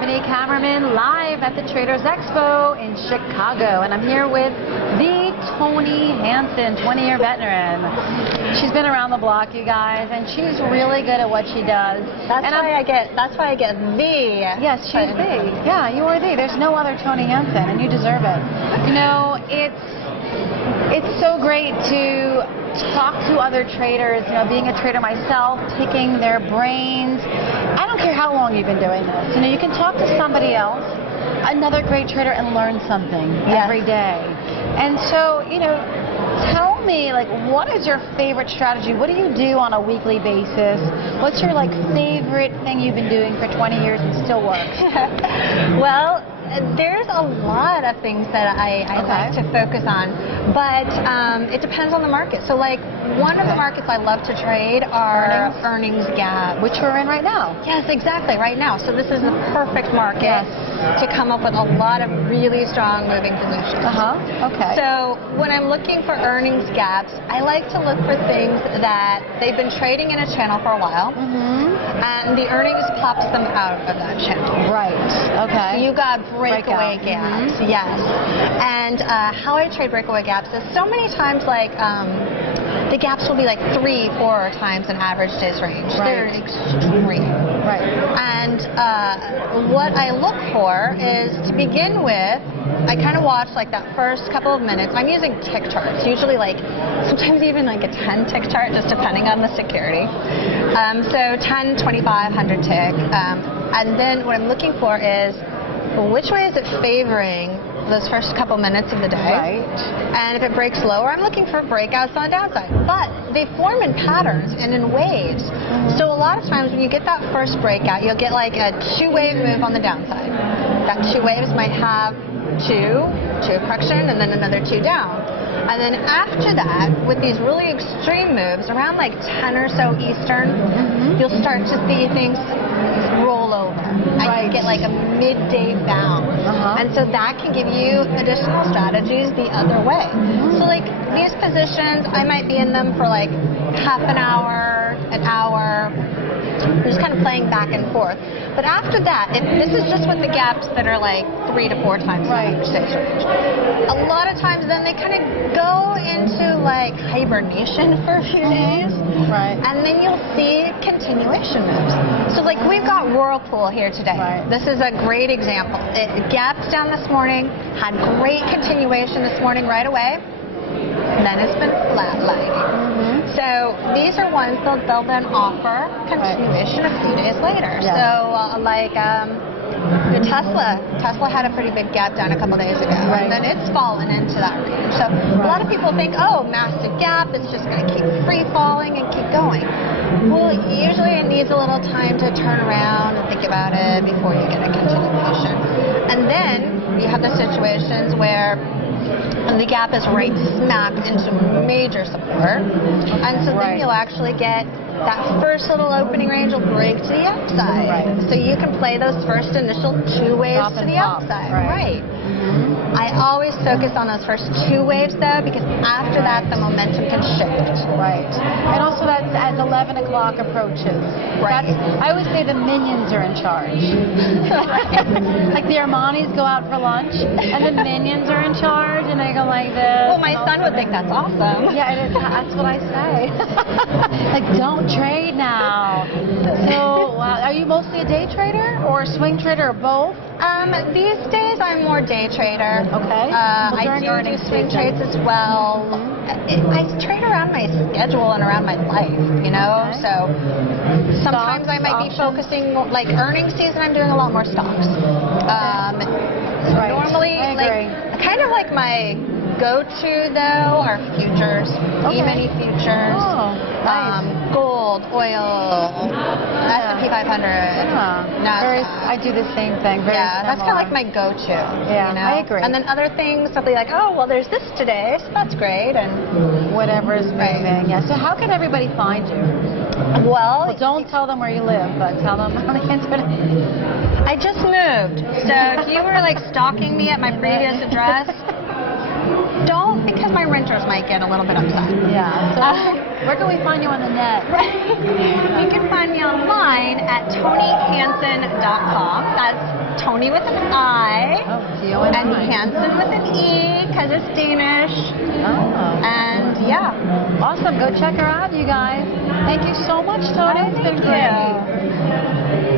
Stephanie Cameraman live at the Traders Expo in Chicago, and I'm here with the Toni Hansen, 20-year veteran. She's been around the block, you guys, and she's really good at what she does. That's why I get the. Yes, she's the. Yeah, you are the. There's no other Toni Hansen, and you deserve it. You know, it's so great to talk to other traders, you know, being a trader myself, picking their brains. I don't care how long you've been doing this. You know, you can talk to somebody else, another great trader, and learn something every day. And so, you know, tell me, like, what is your favorite strategy? What do you do on a weekly basis? What's your, like, favorite thing you've been doing for 20 years and still works? Well, there's a lot of things that I like to focus on, but it depends on the market. So, like, one of the markets I love to trade are earnings gaps. Which we're in right now. Yes, exactly, right now. So this is the perfect market to come up with a lot of really strong moving positions. Okay. So when I'm looking for earnings gaps, I like to look for things that they've been trading in a channel for a while, and the earnings pops them out of that channel. Right. Okay. So you got breakaway gaps. Yes. And how I trade breakaway gaps is so many times, like, the gaps will be like 3-4 times an average day's range. They're extreme. Right. And what I look for is, to begin with, I kind of watch like that first couple of minutes. I'm using tick charts, usually like sometimes even like a 10 tick chart, just depending on the security. So 10, 25, 100 tick. And then what I'm looking for is, which way is it favoring those first couple minutes of the day? Right. And if it breaks lower, I'm looking for breakouts on the downside. But they form in patterns and in waves. So a lot of times when you get that first breakout, you'll get like a 2-wave move on the downside. That 2 waves might have 2 correction, and then another 2 down. And then after that, with these really extreme moves, around like 10 or so Eastern, you'll start to see things roll over. And you get like a midday bounce. And so that can give you additional strategies the other way. So like these positions, I might be in them for like half an hour, an hour, just kind of playing back and forth. But after that, this is just with the gaps that are like 3 to 4 times the average day's range. A lot of times then they kind of go into like hibernation for a few days. And then you'll see continuation moves. So like we've got Whirlpool here today. This is a great example. It gapped down this morning, had great continuation this morning right away. Then it's been flatlining. So these are ones they'll then offer continuation a few days later. So like the Tesla had a pretty big gap down a couple days ago, and then it's fallen into that range. So a lot of people think, oh, massive gap, it's just going to keep free falling and keep going. Well, usually it needs a little time to turn around and think about it before you get a continuation. And then you have the situations where the gap is right smack into major support, and so then you'll actually get that first little opening range will break to the upside. So you can play those first initial 2 waves to the upside. I always focus on those first 2 waves though, because after that the momentum can shift. And also that's as 11 o'clock approaches. I always say the minions are in charge. Like the Armanis go out for lunch, and the minions are in charge, and they go like this. Well, my son would think that's awesome. Yeah, it is. That's what I say. Like, don't trade now. So, are you mostly a day trader or a swing trader or both? These days I'm more day trader. I do swing trades as well. I trade around my schedule and around my life, you know. So sometimes I might be focusing, like earnings season, I'm doing a lot more stocks. Normally, like kind of like my go-to though are futures, E-mini futures, gold, oil, S&P 500. I do the same thing. That's kind of like my go-to. You know? I agree. And then other things, I'll be like, oh, well, there's this today, so that's great, and whatever is moving. So how can everybody find you? Well, don't tell them where you live, but tell them on the internet. I just moved, so if you were like stalking me at my previous address, don't, because my renters might get a little bit upset. So where can we find you on the net? You can find me online at ToniHansen.com. That's Toni with an I. Oh, T-O-N-I. And Hansen with an E, because it's Danish. Oh. And yeah. Awesome. Go check her out, you guys. Thank you so much, Toni. It's been Thank great. you.